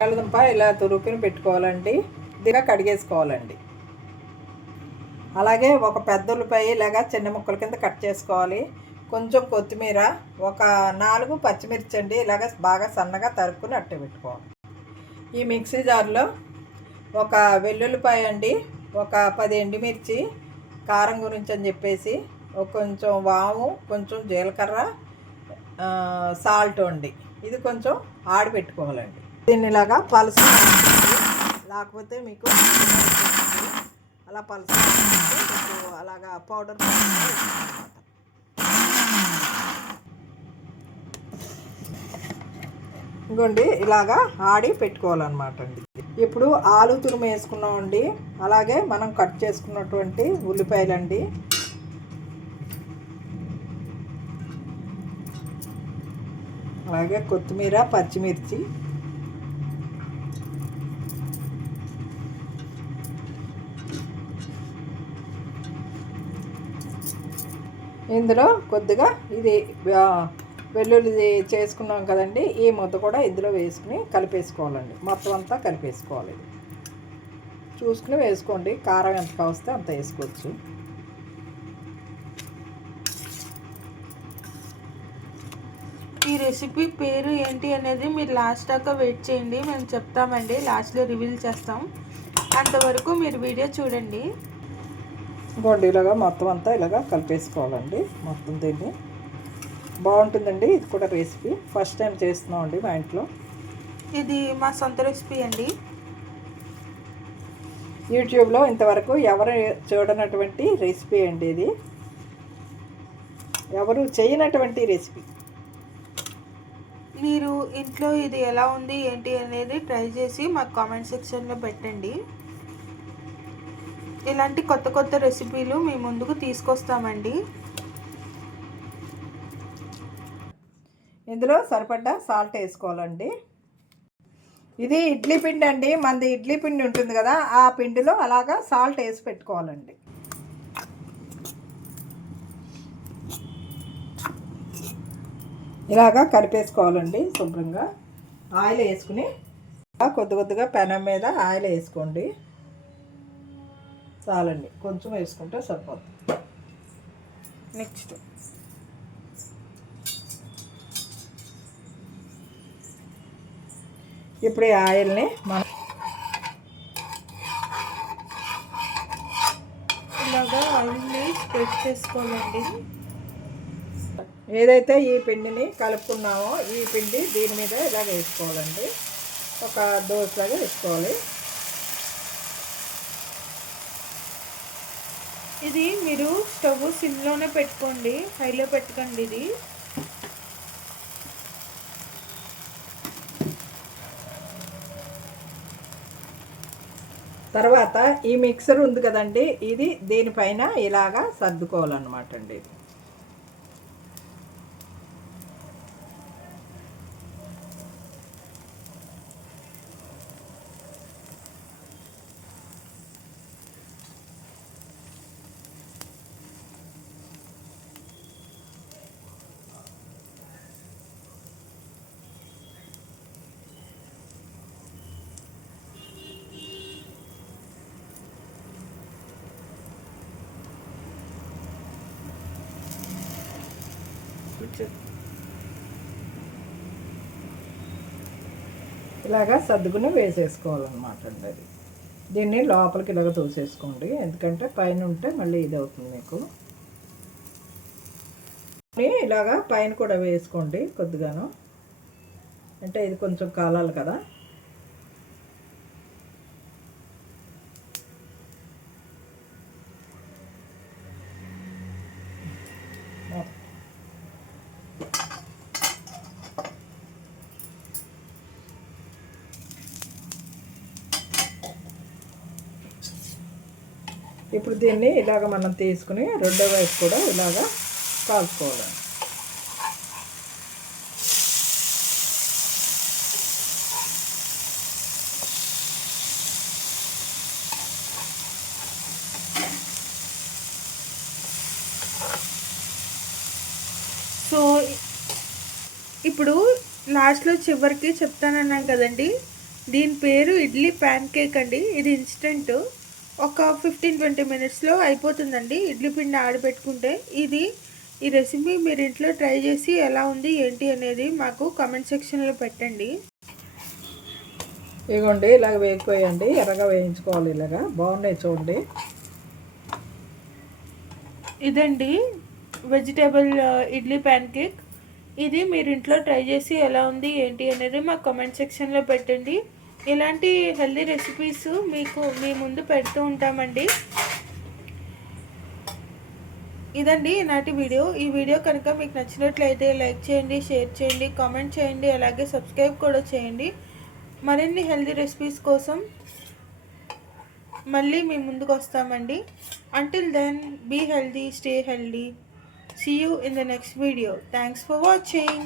బంగాళదుంప ఇలా తురుపుని పెట్టుకోవాలండి. ఇదిగా కడిగేసుకోవాలండి. అలాగే ఒక పెద్ద ఉల్లిపాయ ఇలాగా చిన్న ముక్కల కింద కట్ చేసుకోవాలి. కొంచెం కొత్తిమీర, ఒక 4 పచ్చిమిర్చి అండి ఇలాగ బాగా సన్నగా తరుక్కుని అట్టే పెట్టుకోవాలి. ఈ మిక్సీ జార్లో ఒక వెల్లుల్లిపాయ అండి, ఒక 10 ఎండుమిర్చి, కారం గురించి అని చెప్పేసి కొంచెం వాము, కొంచెం జీలకర్ర, సాల్ట్ అండి. ఇది కొంచెం ఆడిపెట్టుకోవాలండి. దీన్ని ఇలాగా పలుసు లేకపోతే మీకు అలా పలుసు అలాగా పౌడర్ ఇంకోండి ఇలాగా ఆడి పెట్టుకోవాలన్నమాట అండి. ఇప్పుడు ఆలు తురుము వేసుకున్నామండి. అలాగే మనం కట్ చేసుకున్నటువంటి ఉల్లిపాయలండి, అలాగే కొత్తిమీర, పచ్చిమిర్చి, ఇందులో కొద్దిగా ఇది వెల్లుల్లి చేసుకున్నాం కదండి, ఈ ముద్ద కూడా ఇందులో వేసుకుని కలిపేసుకోవాలండి. మొత్తం అంతా కలిపేసుకోవాలి. చూసుకుని వేసుకోండి, కారం ఎంత కావస్తే అంత వేసుకోవచ్చు. ఈ రెసిపీ పేరు ఏంటి అనేది మీరు లాస్ట్ దాకా వెయిట్ చేయండి, మేము చెప్తామండి. లాస్ట్లో రివీల్ చేస్తాం, అంతవరకు మీరు వీడియో చూడండి. ఇంకోండి ఇలాగా మొత్తం అంతా ఇలాగా కలిపేసుకోవాలండి. మొత్తం దీన్ని బాగుంటుందండి. ఇది కూడా రెసిపీ ఫస్ట్ టైం చేస్తున్నామండి మా ఇంట్లో. ఇది మా సొంత రెసిపీ అండి. యూట్యూబ్లో ఇంతవరకు ఎవరు చూడనటువంటి రెసిపీ అండి. ఇది ఎవరు చేయనటువంటి రెసిపీ. మీరు ఇంట్లో ఇది ఎలా ఉంది ఏంటి అనేది ట్రై చేసి మాకు కామెంట్ సెక్షన్లో పెట్టండి. ఇలాంటి కొత్త కొత్త రెసిపీలు మీ ముందుకు తీసుకొస్తామండి. ఇందులో సరిపడ్డ సాల్ట్ వేసుకోవాలండి. ఇది ఇడ్లీ పిండి అండి, మనది ఇడ్లీ పిండి ఉంటుంది కదా, ఆ పిండిలో అలాగా సాల్ట్ వేసి పెట్టుకోవాలండి. ఇలాగా కలిపేసుకోవాలండి శుభ్రంగా. ఆయిల్ వేసుకుని కొద్ది కొద్దిగా పెనం మీద ఆయిల్ వేసుకోండి. చాలండి, కొంచెం వేసుకుంటే సరిపోతుంది. నెక్స్ట్ ఇప్పుడు ఈ ఆయిల్ని మనం ఇలాగా ఆయిల్ని స్ప్రెడ్ చేసుకోవాలండి. ఏదైతే ఈ పిండిని కలుపుకున్నామో ఈ పిండి దీని మీద ఇలా వేసుకోవాలండి. ఒక దోశలాగా వేసుకోవాలి. ఇది మీరు స్టవ్ సిమ్లోనే పెట్టుకోండి, హైలో పెట్టకండి. ఇది తర్వాత ఈ మిక్సర్ ఉంది కదండి, ఇది దీనిపైన ఇలాగా సర్దుకోవాలన్నమాట అండి. ఇలాగా సర్దుకుని వేసేసుకోవాలన్నమాట అండి. అది దీన్ని లోపలికి ఇలాగ తోసేసుకోండి, ఎందుకంటే పైన ఉంటే మళ్ళీ ఇది అవుతుంది మీకు. ఇలాగా పైన కూడా వేసుకోండి కొద్దిగాను, అంటే ఇది కొంచెం కాలాలి కదా. ఇప్పుడు దీన్ని ఇలాగ మనం తీసుకుని రెండో వైపు కూడా ఇలాగా కాల్చుకోవాలి. సో ఇప్పుడు లాస్ట్లో చివరికి చెప్తానన్నాను కదండి, దీని పేరు ఇడ్లీ ప్యాన్ కేక్ అండి. ఇది ఇన్స్టెంట్, ఒక 15-20 మినిట్స్లో అయిపోతుందండి ఇడ్లీ పిండి ఆడబెట్టుకుంటే. ఈ రెసిపీ మీరు ఇంట్లో ట్రై చేసి ఎలా ఉంది ఏంటి అనేది మాకు కామెంట్ సెక్షన్లో పెట్టండి. ఇగోండి ఇలాగ వేగిపోయండి, ఎర్రగా వేయించుకోవాలి. ఇలాగా బాగున్నాయి చూడండి. ఇదండి వెజిటేబుల్ ఇడ్లీ ప్యాన్ కేక్. ఇది మీరు ఇంట్లో ట్రై చేసి ఎలా ఉంది ఏంటి అనేది మాకు కామెంట్ సెక్షన్లో పెట్టండి. ఇలాంటి హెల్దీ రెసిపీస్ మీ ముందు పెడుతూ ఉంటామండి. ఇదండి ఈనాటి వీడియో. ఈ వీడియో కనుక మీకు నచ్చినట్లయితే లైక్ చేయండి, షేర్ చేయండి, కామెంట్ చేయండి, అలాగే సబ్స్క్రైబ్ కూడా చేయండి. మరిన్ని హెల్దీ రెసిపీస్ కోసం మళ్ళీ మీ ముందుకు వస్తామండి. Until then be healthy, stay healthy. See you in the next video. Thanks for watching.